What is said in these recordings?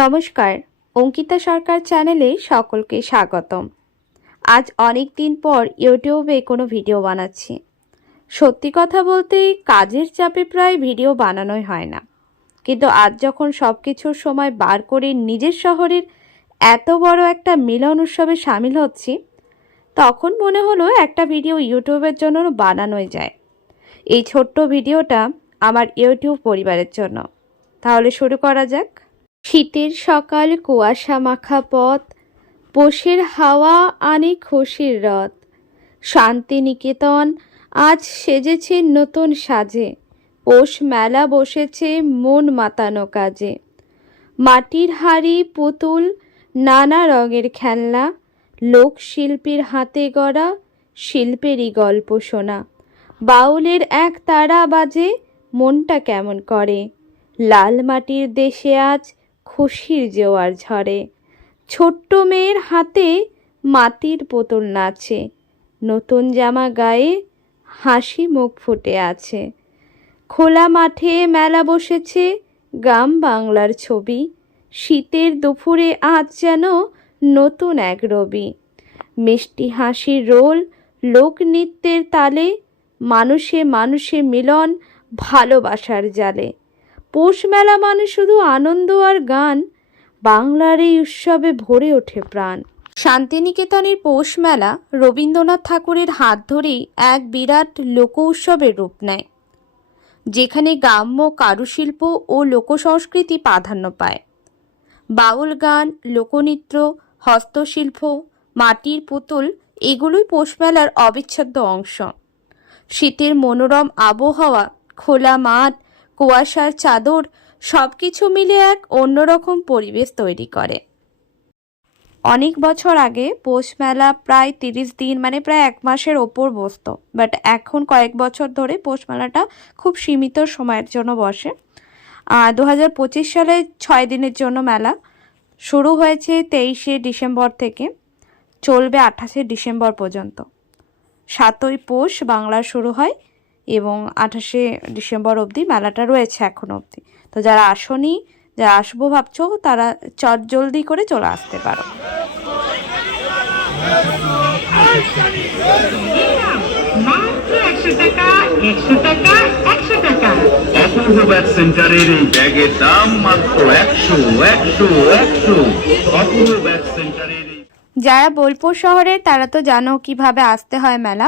নমস্কার, অঙ্কিতা সরকার চ্যানেলে সকলকে স্বাগতম। আজ অনেক দিন পর ইউটিউবে কোনো ভিডিও বানাচ্ছি। সত্যি কথা বলতে কাজের চাপে প্রায় ভিডিও বানানোই হয় না, কিন্তু আজ যখন সব কিছুর সময় বার করে নিজের শহরের এত বড় একটা মিলন উৎসবে সামিল হচ্ছি, তখন মনে হলো একটা ভিডিও ইউটিউবের জন্য বানানোই যায়। এই ছোট্ট ভিডিওটা আমার ইউটিউব পরিবারের জন্য। তাহলে শুরু করা যাক। শীতের সকাল, কুয়াশা মাখা পথ, পৌষের হাওয়া আনে খুশির রথ। শান্তিনিকেতন আজ সেজেছে নতুন সাজে, পৌষ মেলা বসেছে মন মাতানো কাজে। মাটির হাড়ি, পুতুল, নানা রঙের খেলনা, লোকশিল্পীর হাতে গড়া শিল্পেরই গল্প শোনা। বাউলের এক তারা বাজে, মনটা কেমন করে। লাল মাটির দেশে আজ খুশির জোয়ার ঝরে। ছোট্ট মেয়ের হাতে মাটির পুতুল নাচে, নতুন জামা গায়ে হাসি মুখ ফুটে আছে। খোলা মাঠে মেলা বসেছে, গ্রাম বাংলার ছবি। শীতের দুপুরে আজ যেন নতুন এক রবি। মিষ্টি হাসির রোল, লোকনৃত্যের তালে, মানুষে মানুষে মিলন ভালোবাসার জালে। পৌষ মেলা মানে শুধু আনন্দ আর গান, বাংলার এই উৎসবে ভরে ওঠে প্রাণ। শান্তিনিকেতনের পৌষ মেলা রবীন্দ্রনাথ ঠাকুরের হাত ধরেই এক বিরাট লোক উৎসবের রূপ নেয়, যেখানে গ্রাম্য কারুশিল্প ও লোকসংস্কৃতি প্রাধান্য পায়। বাউল গান, লোকনৃত্য, হস্তশিল্প, মাটির পুতুল এগুলোই পৌষ মেলার অবিচ্ছেদ্য অংশ। শীতের মনোরম আবহাওয়া, খোলা মাঠ, কুয়াশার চাদর সব কিছু মিলে এক অন্যরকম পরিবেশ তৈরি করে। অনেক বছর আগে পৌষ মেলা প্রায় 30 দিন মানে প্রায় 1 মাসের ওপর বসতো, বাট এখন কয়েক বছর ধরে পৌষ মেলাটা খুব সীমিত সময়ের জন্য বসে। 2025 সালে 6 দিনের জন্য মেলা শুরু হয়েছে 23শে ডিসেম্বর থেকে, চলবে 28শে ডিসেম্বর পর্যন্ত। 7ই পৌষ বাংলার শুরু হয় এবং 28শে ডিসেম্বর অবধি মেলাটা রয়েছে এখনো অবধি। তো যারা আসনি, যারা আসবো ভাবছো, তারা জলদি করে চলে আসতে পারো। অপূর্ব ব্যাগ সেন্টারের এই ব্যাগের দাম মাত্র 100। অপূর্ব ব্যাগ সেন্টারের যারা বোলপুর শহরে তারা তো জানো কিভাবে আসতে হয় মেলা,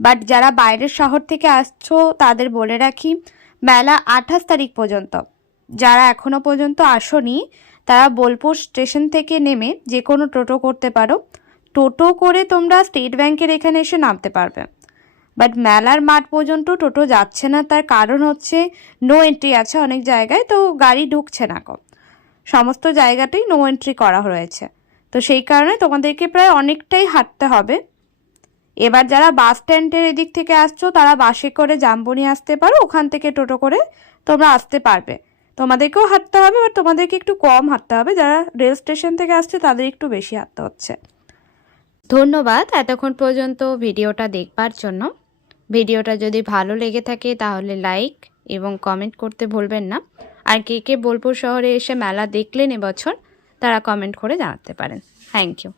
বাট যারা বাইরের শহর থেকে আসছো তাদের বলে রাখি, মেলা 28 তারিখ পর্যন্ত। যারা এখনো পর্যন্ত আসনি তারা বোলপুর স্টেশন থেকে নেমে যে কোনো টোটো করতে পারো। টোটো করে তোমরা স্টেট ব্যাংকের এখানে এসে নামতে পারবে। বাট মেলার মাঠ পর্যন্ত টোটো যাচ্ছে না, তার কারণ হচ্ছে নো এন্ট্রি আছে অনেক জায়গায়, তো গাড়ি ঢুকছে না। সমস্ত জায়গাতেই নো এন্ট্রি করা হয়েছে, তো সেই কারণে তোমাদেরকে প্রায় অনেকটাই হাঁটতে হবে। এবার যারা বাস স্ট্যান্ডের এদিক থেকে আসছো তারা বাসে করে জামবনি আসতে পারো, ওখান থেকে টোটো করে তোমরা আসতে পারবে। তোমাদেরকেও হাঁটতে হবে, বাট তোমাদেরকে একটু কম হাঁটতে হবে। যারা রেল স্টেশন থেকে আসছে তাদের একটু বেশি হাঁটতে হচ্ছে। ধন্যবাদ এতক্ষণ পর্যন্ত ভিডিওটা দেখবার জন্য। ভিডিওটা যদি ভালো লেগে থাকে তাহলে লাইক এবং কমেন্ট করতে ভুলবেন না। আর কে কে বোলপুর শহরে এসে মেলা দেখলেন এবছর তারা কমেন্ট করে জানাতে পারেন। Thank you.